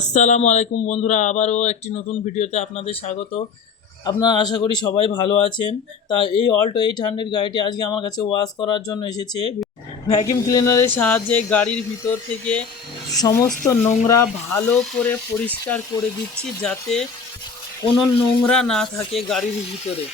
আসসালামু আলাইকুম বন্ধুরা, আবারও একটি নতুন ভিডিওতে আপনাদের স্বাগত। আপনারা আশা করি সবাই ভালো আছেন। তা এই অল্টো 800 গাড়িটি আজকে আমার কাছে ওয়াশ করার জন্য এসেছে। ভ্যাকিউম ক্লিনারের সাহায্যে গাড়ির ভিতর থেকে সমস্ত নোংরা ভালো করে পরিষ্কার করে দিচ্ছি, যাতে কোনো নোংরা না থাকে গাড়ির ভিতরে।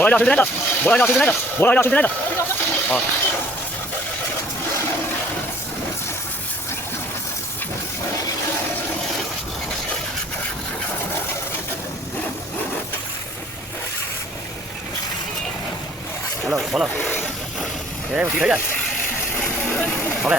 বড় অসুবিধা নাই তো? বড় অসুবিধা নাই তো? বড় অসুবিধা নাই তো? হ্যালো বলো, ঠিক হয়ে যায় হবে।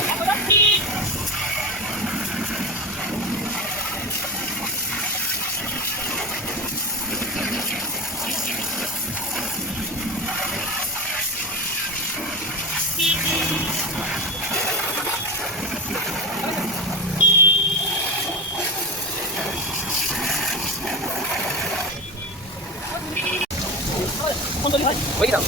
ওই দাও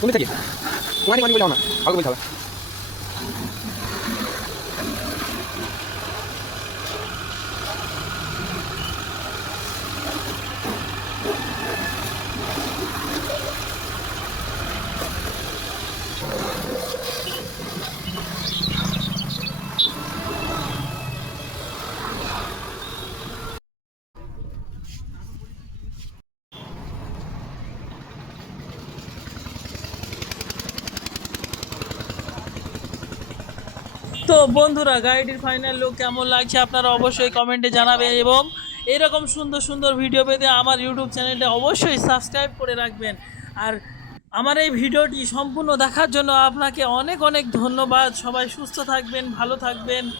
তুমি থেকে তোমার পানি বলে না আগে বলতে হবে। তো বন্ধুরা, গাড়িটির ফাইনাল লুক কেমন লাগছে আপনারা অবশ্যই কমেন্টে জানাবেন, এবং এরকম সুন্দর সুন্দর ভিডিও পেতে আমার ইউটিউব চ্যানেলটা অবশ্যই সাবস্ক্রাইব করে রাখবেন। আর আমার এই ভিডিওটি সম্পূর্ণ দেখার জন্য আপনাকে অনেক অনেক ধন্যবাদ। সবাই সুস্থ থাকবেন, ভালো থাকবেন।